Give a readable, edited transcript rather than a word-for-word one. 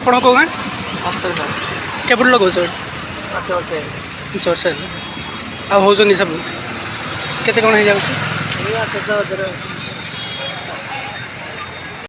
ଆପଣ କେଉଁ ଗାଁ କେବେଠୁ ଲଗାଉଛ ବର୍ଷ ହେଲା ଆଉ ହେଉଛନ୍ତି ସବୁ କେତେ କ'ଣ ହେଇଯାଉଛି